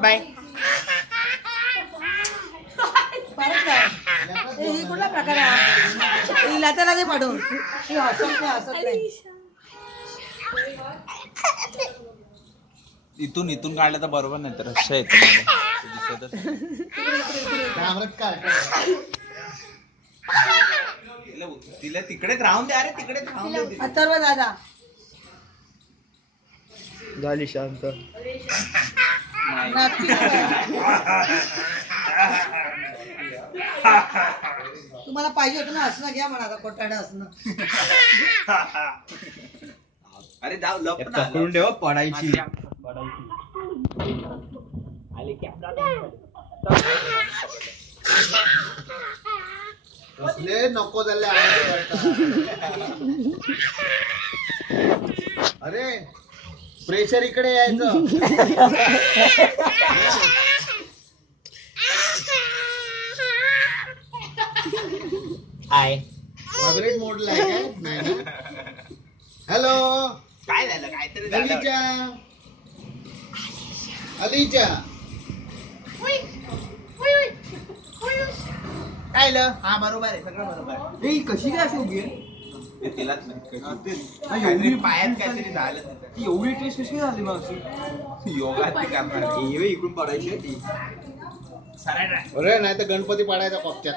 Bye. ही कुठला प्रकार आहे? हिला तर लागे पडून हसत नाही. इथून इथून काढलं तर बरोबर नाही तर रस्ता येतो दिसतच तिला तिकडेच राहून द्या. अरे तिकडेच राहून दे. अथर्व दादा झाली शांत. तुम्हाला पाहिजे होतं ना हसणं, घ्या म्हणा आता कोटाडं हसणं. अरे जाऊ लप पकडून ठेव पडायची. कसले नको झाले. अरे प्रेशर इकडे यायचं. हाय. व्हायब्रेट मोडला आहे काय? नाही ना. हॅलो काय झालं? काहीतरी झालं. अलीचा अलीचा काय ल? हा बरोबर आहे, सगळं बरोबर आहे. ए कशी काय अशी उभी ते तिलाच नाही. पायात काहीतरी झालं तिचं. एवढी टेस्ट कशी झाली मग अशी? योगा ती करणार. इकडून पडायची ती. सरळ राह. अरे नाही तर गणपती पाडायचा पक्षात.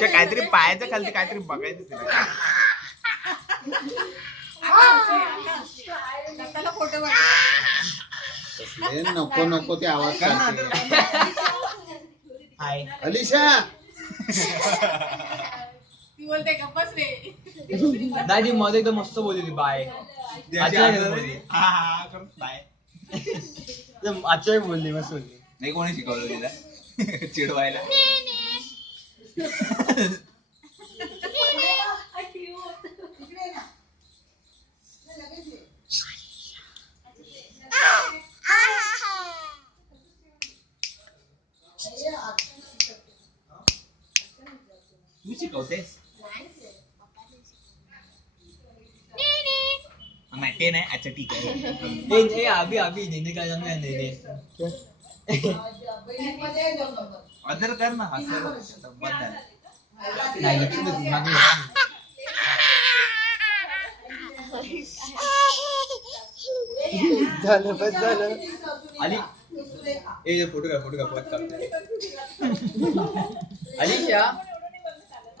ते काहीतरी पायाच्या खालती काहीतरी बघायचं तिला. फोटो हे नको नको ते आवाज काढते. हाय. अलिशा ती बोलते गप्पच रे. नाही ती मध्ये एकदम मस्त बोलली ती बाय. आजच्या बोलली मस्त बोलली. नाही कोणी शिकवलं तिला चिडवायला? तू शिकवतेस? ते नाही. अच्छा ठीक आहे. अभि अभि नेने काय चांगलं नेने. अदर कर ना. हसर नाही घेतली तू मागली. झालं बस झालं. आली ए फोटो काढ. अलिशा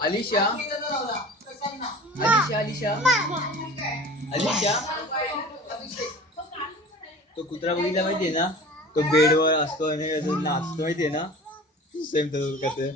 अलिशा अलिशा अलिशा अलिशा तो कुत्रा बघितला माहितीये ना? तो बेडवर असतो आणि नाचतो माहितीये ना? सेम तसं करते.